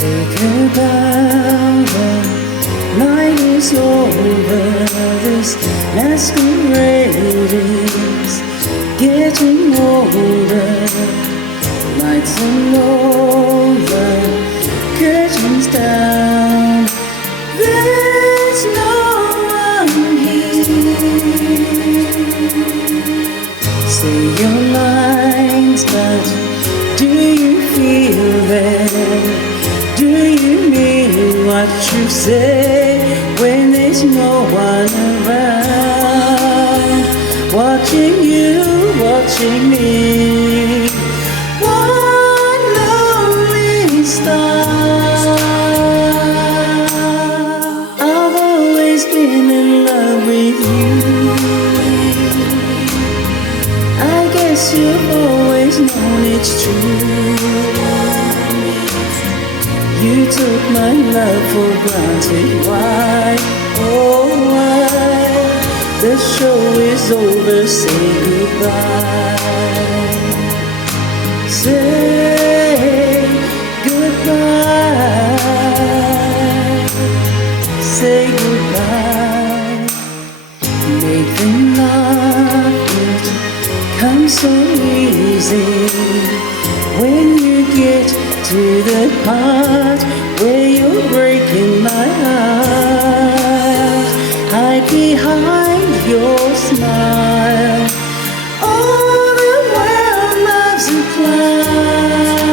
Say goodbye, the night is over. This masquerade is getting older. Lights are low, the curtains down. There's no one here. Say your lines, but do you feel them? Do you mean what you say when there's no one around? Watching you, watching me, one lonely star. I've always been in love with you. I guess you've always known it's true. You took my love for granted. Why, oh why? The show is over, say goodbye. Say goodbye. Say goodbye. Making love, it comes so easy when you get to the part where you're breaking my heart. Hide behind your smile. All the world loves a clown.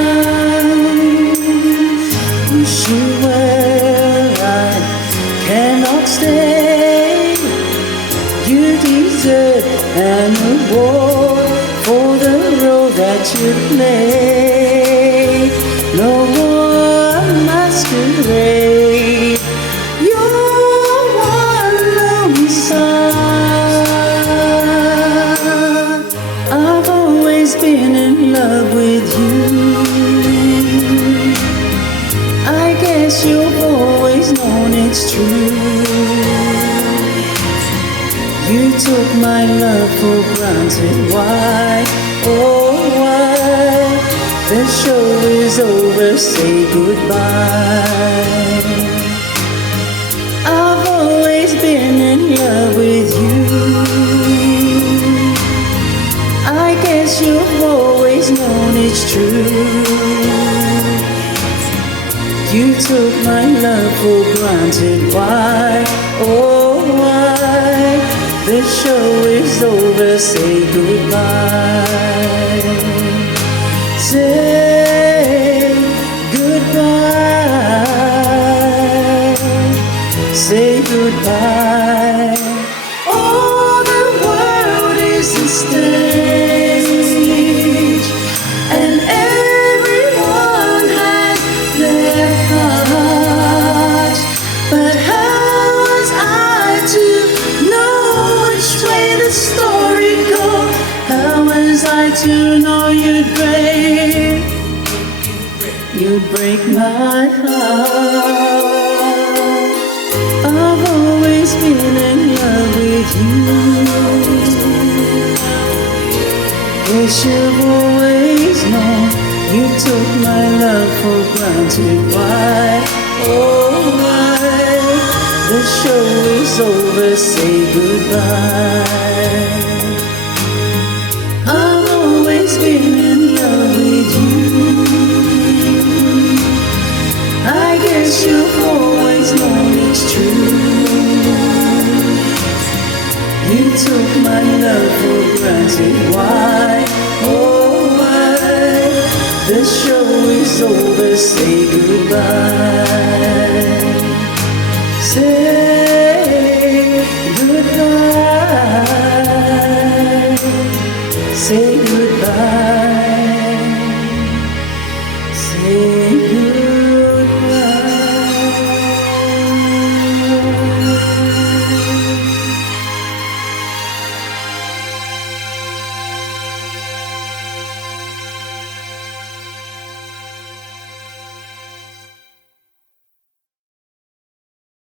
Wish you were, I cannot stay. You deserve an award for the role that you play. No more masquerade. You're one lonely star. I've always been in love with you. I guess you've always known it's true. You took my love for granted. Why, oh why? The show is over, say goodbye. I've always been in love with you. I guess you've always known it's true. You took my love for granted. Why, oh why? The show is over, say goodbye. Say goodbye. Say goodbye. All the world is a stage, and everyone has their part. But how was I to know which way the story goes? How was I to know you'd break my heart? I've always been in love with you. Guess you've always known you took my love for granted. Why, oh why? The show is over, say goodbye. I've always been in love with you. I guess you've always known it's true. You took my love for granted. Why, oh why? The show is over, say goodbye.